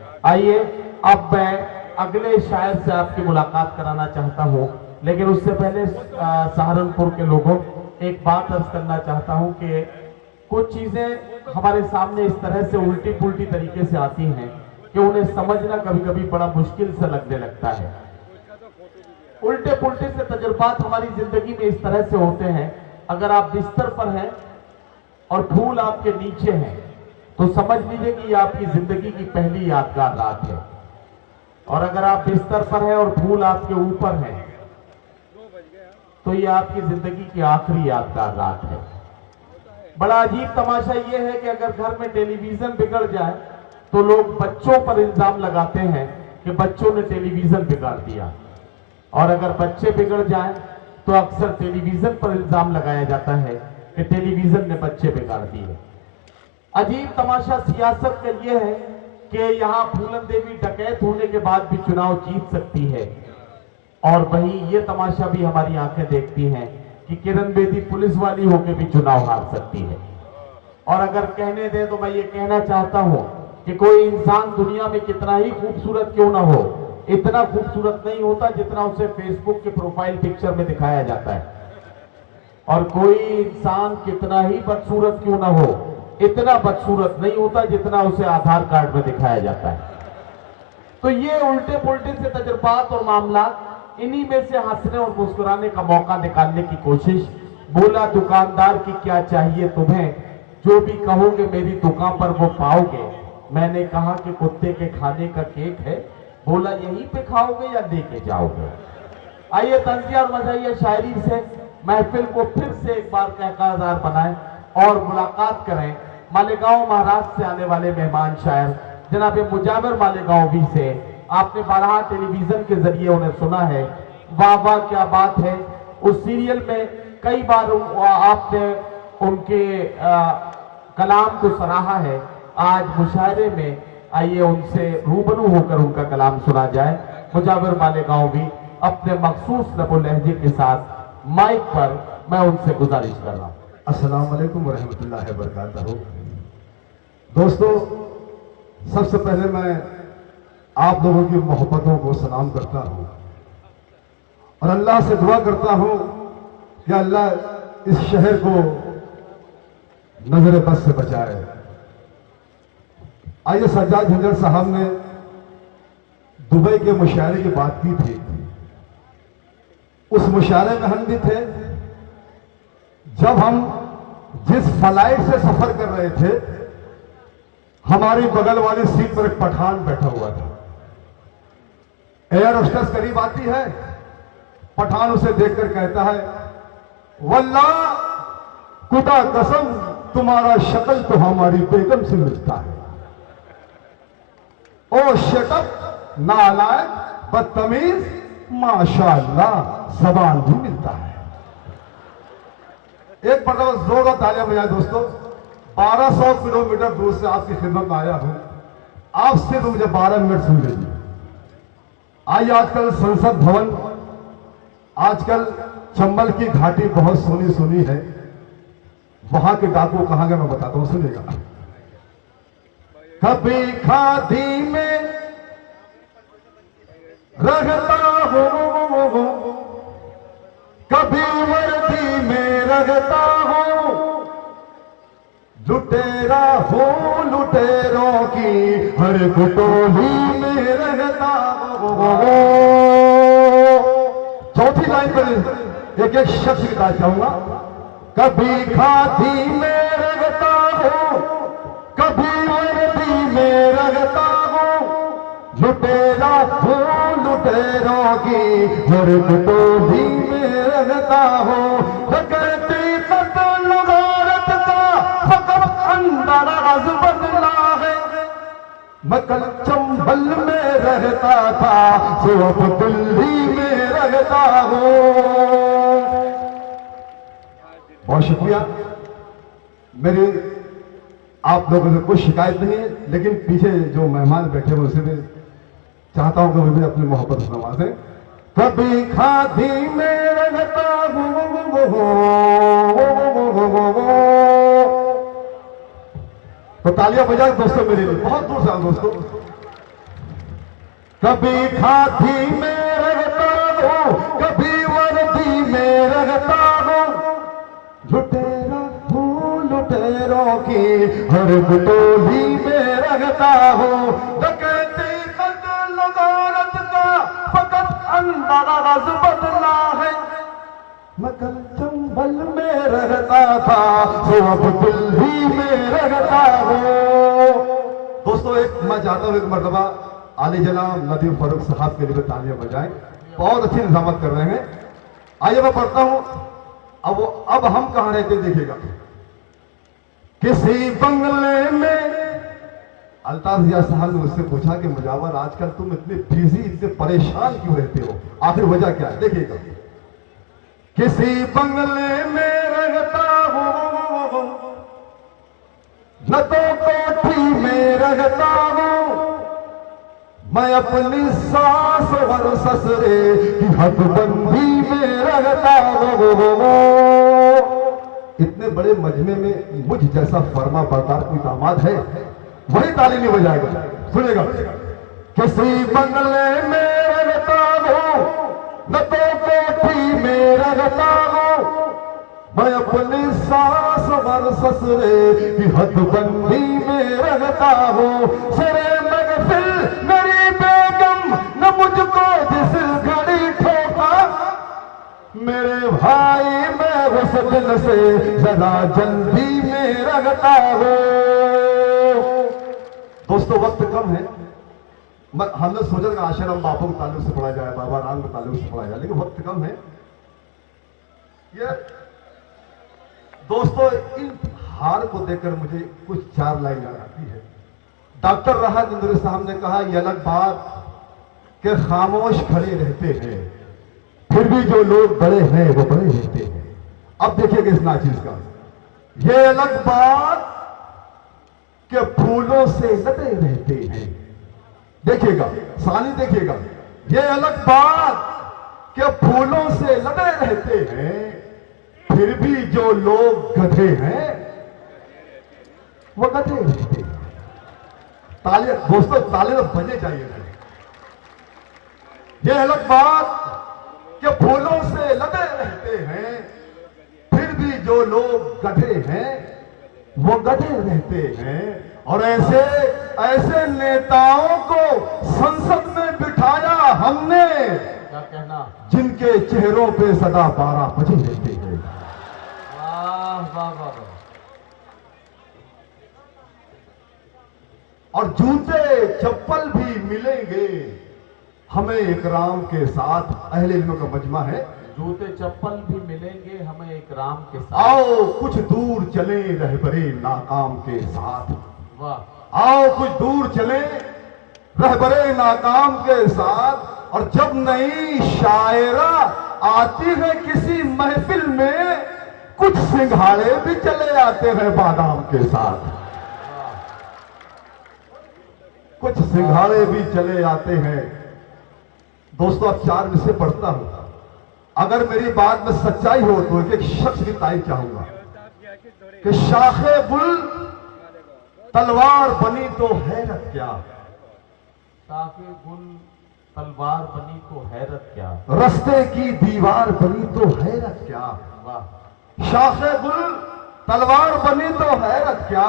आइए अब मैं अगले शायर से आपकी मुलाकात कराना चाहता हूं, लेकिन उससे पहले सहारनपुर के लोगों एक बात अर्ज करना चाहता हूं कि कुछ चीजें हमारे सामने इस तरह से उल्टी पुल्टी तरीके से आती हैं कि उन्हें समझना कभी कभी बड़ा मुश्किल से लगने लगता है। उल्टे पुल्टे से तजुर्बात हमारी जिंदगी में इस तरह से होते हैं। अगर आप बिस्तर पर हैं और फूल आपके नीचे हैं तो समझ लीजिए कि यह आपकी जिंदगी की पहली यादगार रात है, और अगर आप बिस्तर पर हैं और फूल आपके ऊपर हैं तो यह आपकी जिंदगी की आखिरी यादगार रात है। बड़ा अजीब तमाशा यह है कि अगर घर में टेलीविजन बिगड़ जाए तो लोग बच्चों पर इल्जाम लगाते हैं कि बच्चों ने टेलीविजन बिगाड़ दिया, और अगर बच्चे बिगड़ जाएं तो अक्सर टेलीविजन पर इल्जाम लगाया जाता है कि टेलीविजन ने बच्चे बिगाड़ दिए। अजीब तमाशा सियासत का यह है कि यहां फूलन देवी डकैत होने के बाद भी चुनाव जीत सकती है, और वहीं यह तमाशा भी हमारी आंखें देखती हैं कि किरण बेदी पुलिस वाली होकर भी चुनाव हार सकती है। और अगर कहने दें तो मैं ये कहना चाहता हूं कि कोई इंसान दुनिया में कितना ही खूबसूरत क्यों ना हो, इतना खूबसूरत नहीं होता जितना उसे फेसबुक के प्रोफाइल पिक्चर में दिखाया जाता है, और कोई इंसान कितना ही बदसूरत क्यों ना हो, इतना बदसूरत नहीं होता जितना उसे आधार कार्ड में दिखाया जाता है। तो ये उल्टे पुल्टे से तजुर्बात और मामला, इन्हीं में से हंसने और मुस्कुराने का मौका निकालने की कोशिश। बोला दुकानदार की क्या चाहिए तुम्हें, जो भी कहोगे मेरी दुकान पर वो पाओगे। मैंने कहा कि कुत्ते के खाने का केक है, बोला यहीं पे खाओगे या लेके जाओगे। आइए तंजिया और मजाहिया शायरी से महफिल को फिर से एक बार कहकार बनाएं और मुलाकात करें मालेगांव महाराष्ट्र से आने वाले मेहमान शायर जनाब मुजावर मालेगांवी से। आपने बारहा टेलीविजन के जरिए उन्हें सुना है। वाह वाह क्या बात है, उस सीरियल में कई बार आपने उनके कलाम को सराहा है। आज मुशायरे में आइए उनसे रूबरू होकर उनका कलाम सुना जाए। मुजावर मालेगांवी अपने मखसूस लबो लहजे के साथ माइक पर मैं उनसे गुजारिश कर रहा हूं। अस्सलाम वालेकुम वरहमतुल्लाहि वबरकातुहू। दोस्तों, सबसे पहले मैं आप लोगों की मोहब्बतों को सलाम करता हूं और अल्लाह से दुआ करता हूं कि अल्लाह इस शहर को नजर बस से बचाए। आइए, सज्जाद झंझर साहब ने दुबई के मुशायरे की बात की थी। उस मुशायरे में हम भी थे जब हम जिस फ्लाइट से सफर कर रहे थे, हमारी बगल वाली सीट पर एक पठान बैठा हुआ था। एयर होस्टेस करीब आती है, पठान उसे देखकर कहता है, वल्लाह खुदा कसम तुम्हारा शक्ल तो हमारी बेगम से मिलता है। ओ शटअप नालायक बदतमीज, माशाअल्लाह जबान भी मिलता है। एक मरतबा जोरदार तालियां बजाएं दोस्तों। 1200 किलोमीटर दूर से आपकी खिदमत में आया हूं, आप सिर्फ मुझे 12 मिनट सुन लीजिए। आइए, आजकल संसद भवन, आजकल चंबल की घाटी बहुत सोनी सुनी है। वहां के डाकू कहां गए मैं बताता हूं, सुनिएगा। कभी खादी में रहता हूं, कभी वर्दी में रहता हूं, लुटेरा हूं लुटेरों की हर गुटोली में रहता हूं। चौथी लाइन पर एक एक शब्द निकाल चाहूंगा। कभी खादी में रहता हूं, कभी वर्दी में रहता हूं, लुटेरा हूं लुटेरों की हर गुटोली में रहता हूं। प्रकृति कत्ल गारत का फकत अंदाज बदला है। मैं कल चंबल में रहता था, सो अब दिल्ली में रहता हूं। बहुत शुक्रिया। मेरी आप लोगों से कोई शिकायत नहीं है, लेकिन पीछे जो मेहमान बैठे हैं उनसे भी चाहता हूं कि वे भी अपनी मोहब्बत नवाजें। कभी खादी में रहता हूं, तो तालियां बजाए दोस्तों मेरे लिए, बहुत दूर से आओ दोस्तों। कभी खादी में रहता हूँ, कभी वर्दी में रहता हूँ, लुटेरा हूँ लुटेरों की हर टोली में रहता हूँ। डकैती कत्ल गारत का फकत अंदाज बदला है, मगर चंबल में रहता था तो अब दिल्ली में रहता हूँ। दोस्तों मैं चाहता हूँ एक मर्तबा आली जनाब नदीम फारूक साहब के लिए तालियां बजाएं, बहुत अच्छी निजामत कर रहे हैं। आइए मैं पढ़ता हूं। अब हम कहां रहते देखिएगा। किसी बंगले में, अल्ताफ जिया साहब ने मुझसे पूछा कि मुजावर आजकल तुम इतने बिजी इतने परेशान क्यों रहते हो, आखिर वजह क्या है, देखिएगा। किसी बंगले में रहता हूं, न तो कोठी में रहता हूं, मैं अपनी सास और ससुरे की हदबंदी में रहता हूं। इतने बड़े मजमे में मुझ जैसा फर्मा बरदार कोई दामाद है, वही ताली नहीं बजाएगा। सुनेगा। किसी बंगले में रहता हूं, न तो कोठी में रहता हूं, मैं अपनी सास और ससुरे की हदबंदी में रहता हूं। सरे महफिल मेरी बेगम न मुझको जिस घड़ी ठोका, मेरे भाई मैं उस दिन से जरा जल्दी में रहता हूं। दोस्तों वक्त कम है, हमने सोचा कि आश्रम बापू के ताल्लुक से पढ़ा जाए, बाबा राम के ताल्लुक से पढ़ा जाए, लेकिन वक्त कम है। ये दोस्तों इन हार को देखकर मुझे कुछ चार लाइन याद आती है। डॉक्टर राहत इंदौरी साहब ने कहा, यह अलग बात कि खामोश खड़े रहते हैं, फिर भी जो लोग बड़े हैं वो बड़े रहते हैं। अब देखिएगा इस नाचीज का, यह अलग बात कि फूलों से लदे रहते हैं। देखिएगा सानी, देखिएगा, यह अलग बात कि फूलों से लदे रहते हैं, फिर भी जो लोग गधे हैं वो गधे रहते हैं। तालियां दोस्तों, तालियां बजने चाहिए। यह अलग बात कि फूलों से लदे रहते हैं, फिर भी जो लोग गधे हैं वो गधे रहते हैं। और ऐसे ऐसे नेताओं को संसद में बिठाया हमने, क्या कहना, जिनके चेहरों पे सदा 12 बजे रहते हैं। वाह वाह वाह। और जूते चप्पल भी मिलेंगे हमें इकराम के साथ। अहले इल्म का मजमा है। जूते चप्पल भी मिलेंगे हमें इकराम के साथ। आओ कुछ दूर चले रहबरे नाकाम के साथ। वाह। आओ कुछ दूर चले रहबरे नाकाम के साथ। और जब नई शायरा आती है किसी महफिल में, कुछ सिंघाड़े भी चले आते हैं बादाम के साथ। कुछ सिंघाड़े भी चले आते हैं। दोस्तों अब 4 विषय पढ़ता हूं, अगर मेरी बात में सच्चाई हो तो एक शख्स की तारीफ चाहूंगा कि शाखे बुल तलवार बनी तो हैरत क्या, शाखे गुल तलवार बनी तो हैरत क्या, रस्ते की दीवार बनी तो हैरत क्या। वाह। शाखे गुल तलवार बनी तो हैरत क्या,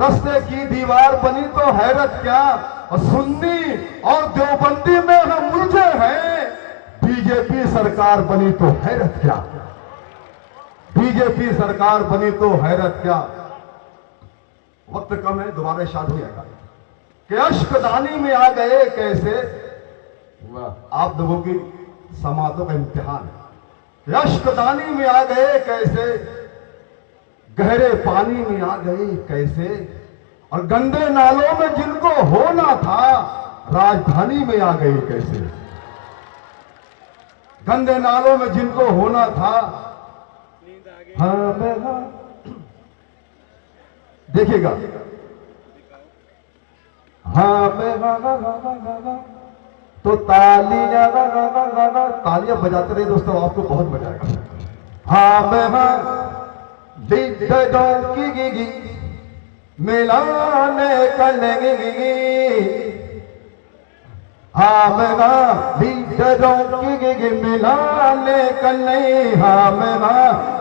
रस्ते की दीवार बनी तो हैरत क्या। और सुन्नी और देवबंदी में हम उलझे हैं, बीजेपी सरकार बनी तो हैरत क्या, बीजेपी सरकार बनी तो हैरत क्या। वक्त कम है, दोबारा इरशाद हो जाएगा कि अश्कदानी में आ गए कैसे। वाह। आप लोगों की समातों का इम्तिहान है। अश्कदानी में आ गए कैसे, गहरे पानी में आ गए कैसे, और गंदे नालों में जिनको होना था राजधानी में आ गए कैसे। गंदे नालों में जिनको होना था, हाँ देखिएगा, हाँ तो तालियां बजाते रहे दोस्तों, आपको बहुत मजा आएगा। हाँ मैं की मिलाने कनेगी, हाँ मेरा लीडरों की मिलाने का नहीं, हाँ मेरा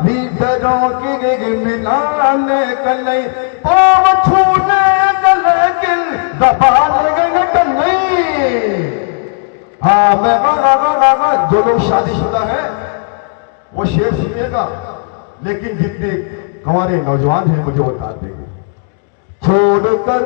लीडरों की मिलाने का नहीं, पाँव छूने का लेकिन दबाने का नहीं। हाँ मेरा जो लोग शादीशुदा है वो शेर सुनिएगा, लेकिन जितने हमारे नौजवान हैं मुझे बता देंगे। छोड़कर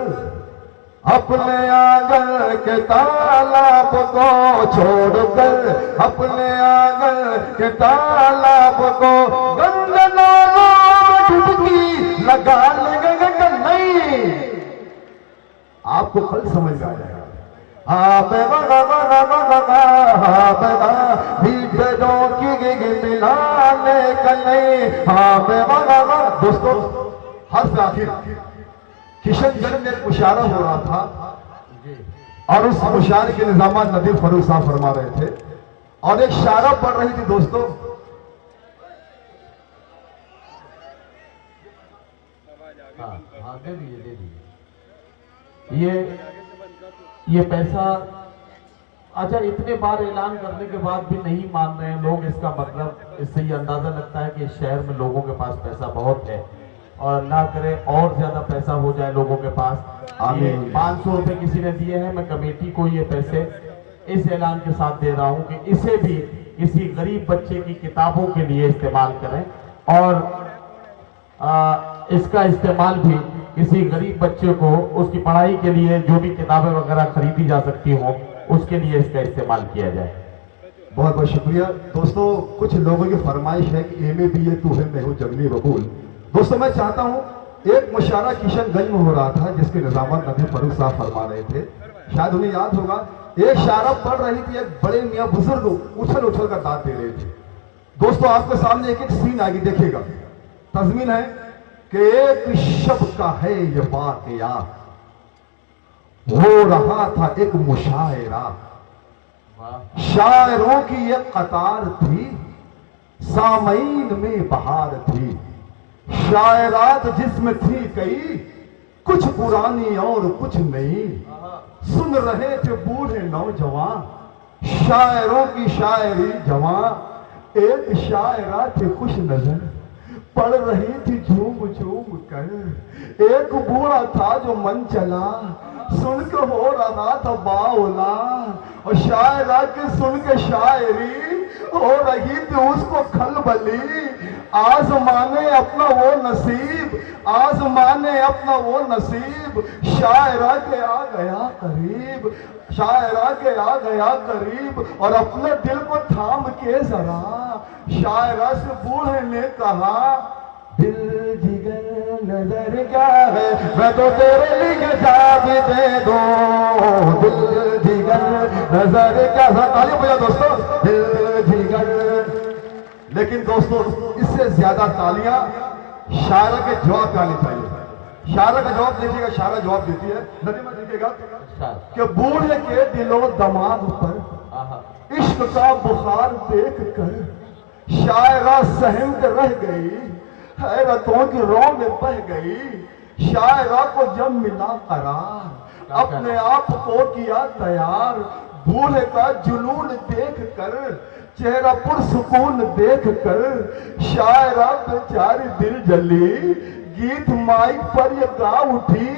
अपने आंगन के तालाब को, छोड़कर अपने आंगन के तालाब को, गंगा नालों में डुबकी लगा लेंगे कि नहीं। आपको कल समझ आ जाएगा। हाँ की मिलाने का नहीं, हाँ दोस्तों हर से आखिर किशनगंज में एक मुशायरा हो रहा था और उस मुशायरे के निजामात नदीम फरूख साहब फरमा रहे थे और एक शायरा पढ़ रही थी दोस्तों। दे दीजिए। ये पैसा, अच्छा इतने बार ऐलान करने के बाद भी नहीं मान रहे हैं लोग, इसका मतलब इससे ये अंदाजा लगता है कि इस शहर में लोगों के पास पैसा बहुत है और अल्लाह करे और ज्यादा पैसा हो जाए लोगों के पास। आमीन। 500 रुपए किसी ने दिए हैं, मैं कमेटी को ये पैसे इस ऐलान के साथ दे रहा हूं कि इसे भी किसी गरीब बच्चे की किताबों के लिए इस्तेमाल करें और इसका इस्तेमाल भी किसी गरीब बच्चे को उसकी पढ़ाई के लिए जो भी किताबें वगैरह खरीदी जा सकती हो उसके लिए इसका इस्तेमाल किया जाए। बहुत बहुत शुक्रिया दोस्तों। कुछ लोगों की फरमाइश है कि एम ए बी ए तू है मैं हूं जंगली बबूल। दोस्तों मैं चाहता हूं, एक मुशायरा किशनगंज में हो रहा था जिसके निजामत नदीम फरूख साहब फरमा रहे थे, शायद उन्हें याद होगा। एक शायरा पढ़ रही थी, एक बड़े मियाँ बुजुर्ग उछल उछल कर दांत दे रहे थे। दोस्तों आपके सामने एक एक सीन आएगी, देखिएगा। तज़मीन है कि एक शब का है ये वाक़या, हो रहा था एक मुशायरा, शायरों की एक कतार थी, सामईन में बहार थी, शायरात जिसमें थी कई, कुछ पुरानी और कुछ नई, सुन रहे थे बूढ़े नौजवान, शायरों की शायरी जवां। एक शायरा थी खुश नजर, पढ़ रही थी झूम झूम कर, एक बूढ़ा था जो मन चला, सुन के हो रहा था बाउला, और शायरा के सुन के शायरी हो रही थी उसको खलबली। आज़माने अपना वो नसीब, आज़माने अपना वो नसीब, शायरा के आ गया करीब, शायरा के आ गया करीब, और अपने दिल को थाम के जरा शायरा से बूढ़े ने कहा, दिल जिगर नजर क्या है मैं तो तेरे लिए जान दे दूं, दिल जिगर नजर क्या है। ताली बजा दोस्तों, दिल जिगर। लेकिन दोस्तों इससे ज्यादा तालियां शायरा के जवाब का आनी चाहिए। शायरा का जवाब देखिएगा, शायरा जवाब देती है, नदीमा देखिएगा कि बूढ़े के दिलो दिमाग पर इश्क का बुखार देख कर शायरा सहम के रह गई, हैरतों की रो में बह गई। शायरा को जब मिला करार, अपने आप को किया तैयार, बूढ़े का जुनून देख कर, चेहरा पुरसुकून देख कर, शायरा बेचारी दिल जली, गीत माइक पर ये गा उठी,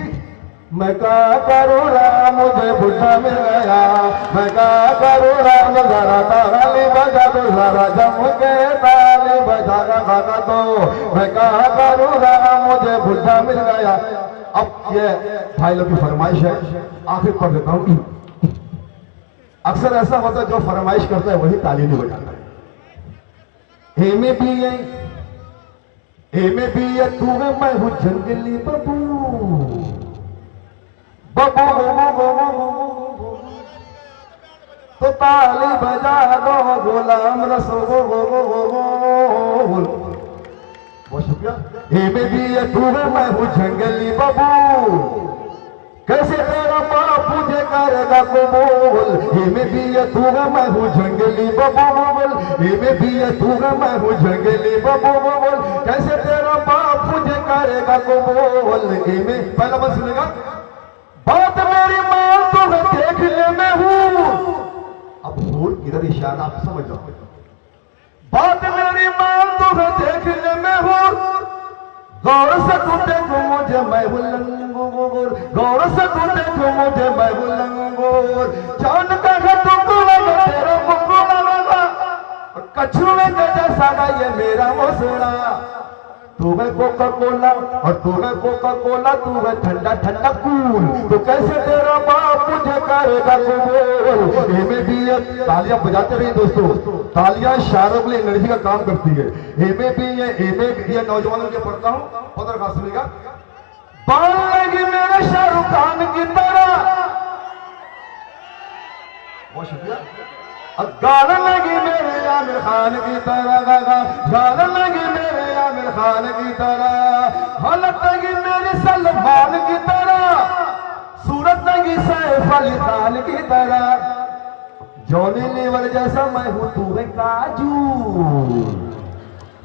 मैं क्या करूँ राम मुझे बुढ़ा मिल गया, मैं क्या करूँ राम जरा ताली बजा दो, जरा जम के ताली बजा गाना दो, मैं क्या करूँ राम मुझे बुढ़ा मिल गया। अब ये भाई लोग की फरमाइश है, आखिर पढ़ देता हूँ। अक्सर ऐसा होता है जो फरमाइश करता है वही ताली नहीं बजाता है। ए में भी है तू है मैं हूँ जंगली बबू, तो ताली बजा दो गुलाम रसो। बहुत शुक्रिया। ए में भी है तू है मैं हूँ जंगली बबू, कैसे तेरा बाप मुझे करेगा कबूल। ए में भी है तू है मैं हूँ जंगली बबूल, ए में भी है तू है मैं हूँ जंगली बबूल, कैसे तेरा बाप मुझे करेगा कबूल। ए में पहला बस सुनेगा, बात मेरी मान तो मैं देखने में हूँ, मेरी शान आप समझ जाओ। बात मेरी मान तो है देखने में हो, गौर से तू देखो मुझे मैं हूं लंगूर, गौर से तू देखो मुझे मैं हूं लंगूर। जान का है तुमको लगा तेरा मुकुला लगा, कछुए के जैसा गा ये मेरा मसूड़ा। तू है कोका कोला और तू है कोका कोला, तू है ठंडा ठंडा कूल, तो कैसे तेरा बाप मुझे करेगा कबूल। एमे भी है, तालियां बजाते रहिए दोस्तों, तालियां शायरों के लिए एनर्जी का काम करती है। एमे भी है, एमे भी है, नौजवानों के लिए पढ़ता हूं, पता खास सुनिएगा। बाल लगी मेरे शाहरुख खान की तरह, बहुत शुक्रिया। गाल लगी मेरे आमिर खान की तरह, गाल लगी मेरे आमिर खान की तरह, हालत लगी मेरी सलमान की तरह, सूरत लगी सैफ अली खान की तरह। जॉनी लीवर जैसा मैं हूं, तू है काजू,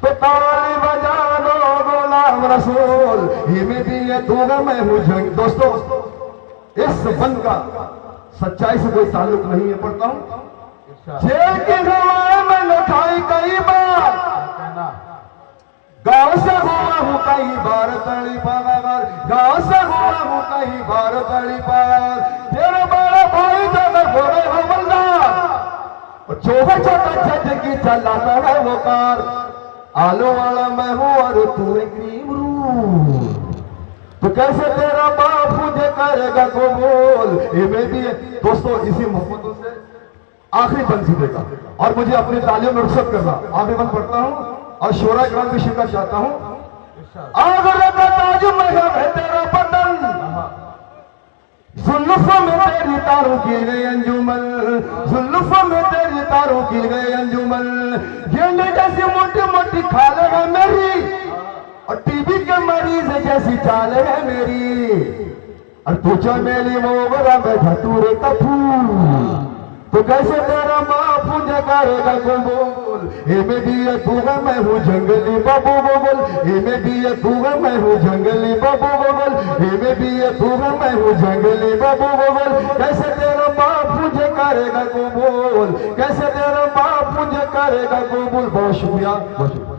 तो ताली बजा दो गुलाम रसूल। ये में भी है तू है मैं हूं जंग। दोस्तों इस बंद का सच्चाई से कोई ताल्लुक नहीं है, पढ़ता हूं। जेल की हवाएं मैंने खाई कई बार, गांव से हुआ हूं कई बार तड़ी पार, गांव से हुआ हूं कई बार तड़ी पार। तेरे बड़ा भाई जो घोड़े हवलदार, छोटा छोटा जज की चलाता है वो कार। आलू वाला मैं हूं और तू है क्रीम रूल, तो कैसे तेरा बाप मुझे करेगा कबूल। ये में भी है दोस्तों, इसी मोहब्बतों से आखिरी बंद सीखेगा और मुझे अपनी तालियों में रुखसत करना। आगे बंद पढ़ता हूं और शोरा ग्राम की शिरकत चाहता हूं। आगरा का ताज महल है तेरा बदन, जुल्फों में तेरी तारों की गई अंजुमन, जुल्फों में तेरी तारों की गई अंजुमन। गेंडे जैसी मोटी मोटी खाल है मेरी, और टीबी के मरीज जैसी चाल है मेरी। और तू चमेली मोगरा में धतूरे का फूल, तो कैसे तेरा बाप मुझे करेगा कबूल। एमे भी है तू है मैं हूं जंगली बाबू बबुल, एमे भी है तू है मैं हूं जंगली बाबू बबुल, एमे भी है तू है मैं हूं जंगली बाबू बबुल। कैसे तेरा बाप मुझे करेगा कबूल, कैसे तेरा बाप मुझे करेगा कबूल। बहुत शुक्रिया, बहुत शुक्रिया।